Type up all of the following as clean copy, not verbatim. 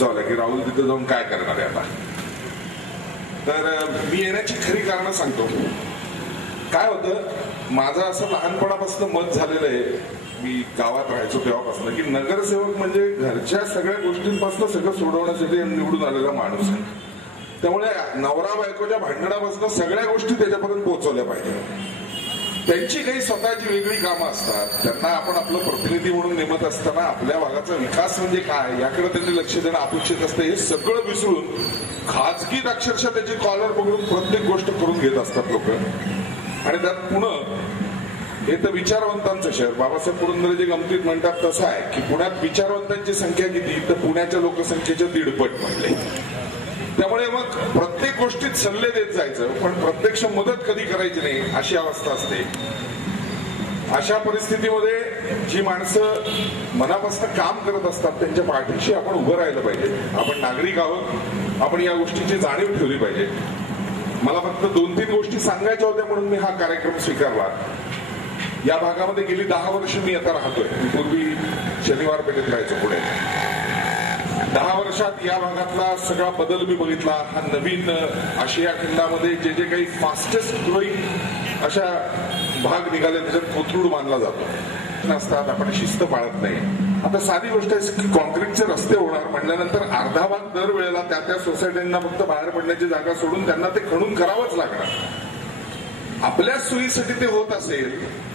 की राहुल तिथे जाऊन काय करणार आहे आता. तर मी येण्याची खरी कारणं सांगतो. काय होतं, माझं असं लहानपणापासून मत झालेलं आहे, मी गावात राहायचो तेव्हापासून, की नगरसेवक म्हणजे घरच्या सगळ्या गोष्टींपासून सगळं सोडवण्यासाठी निवडून आलेला माणूस आहे. त्यामुळे नवरा बायकोच्या भांडणापासून सगळ्या गोष्टी त्याच्यापर्यंत पोहोचवल्या पाहिजे. त्यांची काही स्वतःची वेगळी कामं असतात, त्यांना आपण आपलं प्रतिनिधी म्हणून नेमत असताना आपल्या भागाचा विकास म्हणजे काय याकडे त्यांनी लक्ष देणं अपेक्षित असतं. हे सगळं विसरून खाजगीत अक्षरशः त्याची कॉलर पकडून प्रत्येक गोष्ट करून घेत असतात लोक. आणि त्यात पुणे हे तर विचारवंतांचं शहर. बाबासाहेब पुरंदरे जे गमतीत म्हणतात तसं आहे की पुण्यात विचारवंतांची संख्या किती, तर पुण्याच्या लोकसंख्येच्या 1.5 पट म्हणले. त्यामुळे मग प्रत्येक गोष्टीत सल्ले देत जायचं, पण प्रत्यक्ष मदत कधी करायची नाही अशी अवस्था असते. अशा परिस्थितीमध्ये जी माणसं मनापासून काम करत असतात त्यांच्या पाठीशी आपण उभं राहिलं पाहिजे. आपण नागरिक आहोत, आपण या गोष्टीची जाणीव ठेवली पाहिजे. मला फक्त 2-3 गोष्टी सांगायच्या होत्या म्हणून मी हा कार्यक्रम स्वीकारला. या भागामध्ये गेली 10 वर्ष मी आता राहतोय. मी पूर्वी शनिवार पेठेत राहायचो पुढे. 10 वर्षात या भागातला सगळा बदल मी बघितला. हा नवीन आशिया खंडामध्ये जे जे काही फास्टेस्ट ग्रोईंग अशा भाग निघाले त्याच्यात कोथरूड मानला जातो. नसतात, आपण शिस्त पाळत नाही. आता साधी गोष्ट आहे की कॉन्क्रीटचे रस्ते होणार म्हणल्यानंतर अर्धा भाग दरवेळेला त्या सोसायट्यांना फक्त बाहेर पडण्याची जागा सोडून त्यांना ते खणून करावंच लागणार. आपल्या सोयीसाठी ते होत असेल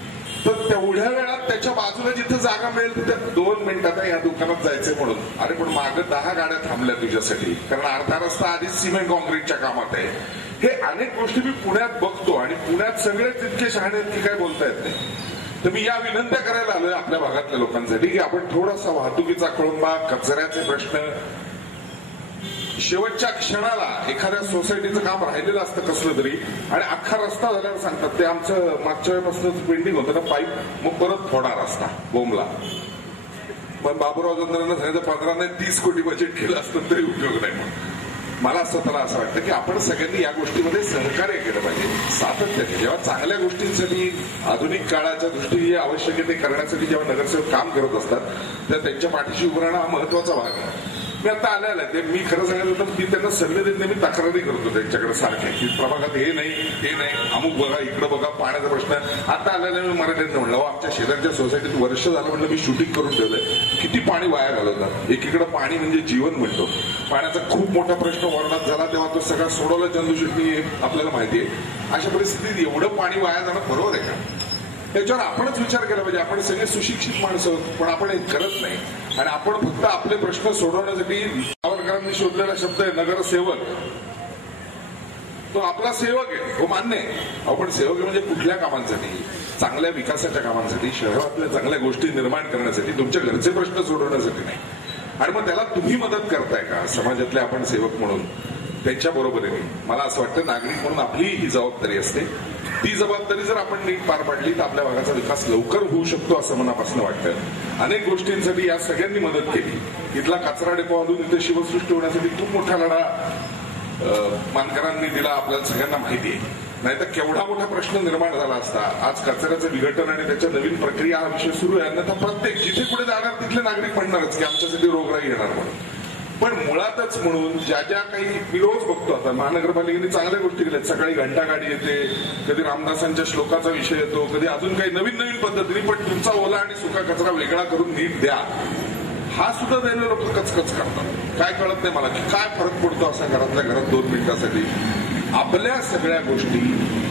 तर तेवढ्या वेळात त्याच्या बाजूला जिथे जागा मिळेल तिथे 2 मिनिटात या दुकानात जायचंय म्हणून, अरे पण मागे 10 गाड्या थांबल्या तुझ्यासाठी, कारण अर्धा रस्ता आधीच सिमेंट कॉन्क्रीटच्या कामात आहे. हे अनेक गोष्टी मी पुण्यात बघतो आणि पुण्यात सगळेच इतके शहाणे आहेत की काय बोलता येत नाही. तर मी या विनंत्या करायला आलोय आपल्या भागातल्या लोकांसाठी की आपण थोडासा वाहतुकीचा खोळंबा, कचऱ्याचे प्रश्न, शेवटच्या क्षणाला एखाद्या सोसायटीचं काम राहिलेलं असतं कसलं तरी आणि अख्खा रस्ता झाल्यावर सांगतात ते आमचं मागच्या वेळेपासून पेंडिंग होतं ना पाईप, मग परत थोडा रस्ता बोंबला. पण बाबूराव चंद्रांना सांगितलं 15 नाही 30 कोटी बजेट केलं असतं तरी उपयोग नाही. मला स्वतःला असं वाटतं की आपण सगळ्यांनी या गोष्टीमध्ये सहकार्य केलं पाहिजे सातत्याने. जेव्हा चांगल्या गोष्टींसाठी आधुनिक काळाच्या दृष्टीने जे आवश्यक आहे ते करण्यासाठी जेव्हा नगरसेवक काम करत असतात तर त्यांच्या पाठीशी उभं राहणं हा महत्वाचा भाग आहे. मी आता आलेला आहे, ते मी खरं सांगितलं तर मी त्यांना सल्ले देत नाही, मी तक्रारी करतो त्यांच्याकडे सारखे की प्रभागात हे नाही ते नाही, अमुक बघा इकडं बघा, पाण्याचा प्रश्न. आता आलेला मी मराठ्यांना म्हणलं आमच्या शेजारच्या सोसायटीत वर्ष झालं म्हटलं मी शूटिंग करून ठेवलंय, किती पाणी वाया घालवतात. एकीकडे पाणी म्हणजे जीवन म्हणतो, पाण्याचा खूप मोठा प्रश्न वर्णात झाला तेव्हा तो सगळा सोडवला चंद्रशेट्टी आपल्याला माहिती आहे. अशा परिस्थितीत एवढं पाणी वाया जाणं बरोबर आहे का? त्याच्यावर आपणच विचार केला पाहिजे. आपण सगळे सुशिक्षित माणसं आहोत पण आपण हे करत नाही आणि आपण फक्त आपले प्रश्न सोडवण्यासाठी सावरकरांनी शोधलेला शब्द आहे नगरसेवक. तो आपला सेवक आहे, हो मान्य आहे. आपण सेवक म्हणजे कुठल्या कामांसाठी? चांगल्या विकासाच्या कामांसाठी, शहरातल्या चांगल्या गोष्टी निर्माण करण्यासाठी, तुमच्या घरचे प्रश्न सोडवण्यासाठी नाही. आणि मग त्याला तुम्ही मदत करताय का समाजातले आपण सेवक म्हणून? त्यांच्या बरोबरीने मला असं वाटतं नागरिक म्हणून आपली ही जबाबदारी असते. ती जबाबदारी जर आपण नीट पार पाडली तर आपल्या भागाचा विकास लवकर होऊ शकतो असं मनापासून वाटतं. अनेक गोष्टींसाठी या सगळ्यांनी मदत केली. इथला कचरा डेपो आणून इथे शिवसृष्टी होण्यासाठी खूप मोठा लढा मानकरांनी दिला, आपल्याला सगळ्यांना माहिती आहे. नाहीतर केवढा मोठा प्रश्न निर्माण झाला असता. आज कचऱ्याचं विघटन आणि त्याच्या नवीन प्रक्रिया हा विषय सुरू आहे. अन्यथा प्रत्येक जिथे पुढे जाणार तिथले नागरिक म्हणणारच की आमच्यासाठी रोगराई येणार म्हणून. पण मुळातच म्हणून ज्या ज्या काही मी रोज बघतो आता महानगरपालिकेने चांगल्या गोष्टी केल्यात. सकाळी घंटा गाडी येते, कधी रामदासांच्या श्लोकाचा विषय येतो, कधी अजून काही नवीन नवीन पद्धतीने. पण तुमचा ओला आणि सुका कचरा वेगळा करून नीट द्या हा सुद्धा द्यायला लोक कचकच करतात. काय कळत नाही मला की काय फरक पडतो असा घरातल्या घरात 2 मिनिटासाठी. आपल्या सगळ्या गोष्टी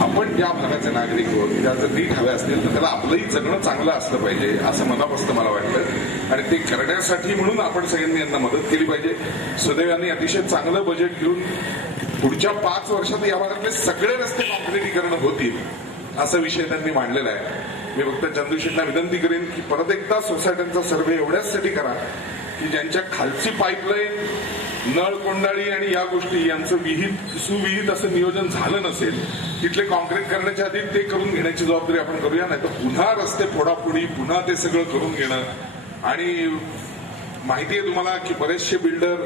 आपण ज्या भागाचे नागरिक आहोत त्या जर नीट हव्या असतील तर त्याला आपलंही जगणं चांगलं असलं पाहिजे असं मनापासून मला वाटतं. आणि ते करण्यासाठी म्हणून आपण सगळ्यांनी यांना मदत केली पाहिजे. सुदैव यांनी अतिशय चांगलं बजेट घेऊन पुढच्या 5 वर्षात या भागातले सगळे रस्ते कॉन्क्रिटीकरण होतील असा विषय त्यांनी मांडलेला आहे. मी फक्त चंद्रशेट्टींना विनंती करेन की परत एकदा सोसायट्यांचा सर्व्हे एवढ्याचसाठी करा की ज्यांच्या खालची पाईपलाईन, नळ कोंडाळी आणि या गोष्टी यांचं सुविहित असं नियोजन झालं नसेल, तिथले कॉन्क्रीट करण्याच्या आधी ते करून घेण्याची जबाबदारी आपण करूया. नाही तर पुन्हा रस्ते फोडाफोडी, पुन्हा ते सगळं करून घेणं. आणि माहिती आहे तुम्हाला की बरेचसे बिल्डर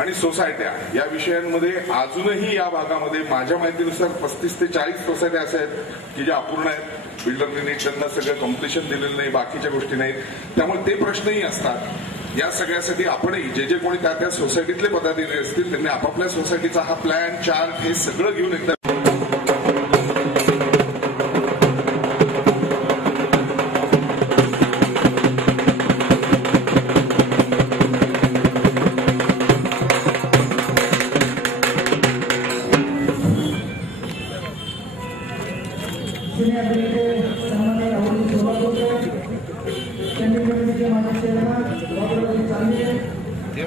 आणि सोसायट्या या विषयांमध्ये अजूनही या भागामध्ये माझ्या माहितीनुसार 35 ते 40 सोसायट्या अशा आहेत की ज्या अपूर्ण आहेत. बिल्डरने नीट त्यांना सगळं कम्प्लिशन दिलेलं नाही, बाकीच्या गोष्टी नाहीत. त्यामुळे ते प्रश्नही असतात. या सगळ्यासाठी आपणही जे जे कोणी त्या त्या सोसायटीतले पदाधिकारी असतील त्यांनी आपापल्या सोसायटीचा हा प्लॅन चार्ट हे सगळं घेऊन एकदा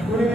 पुणे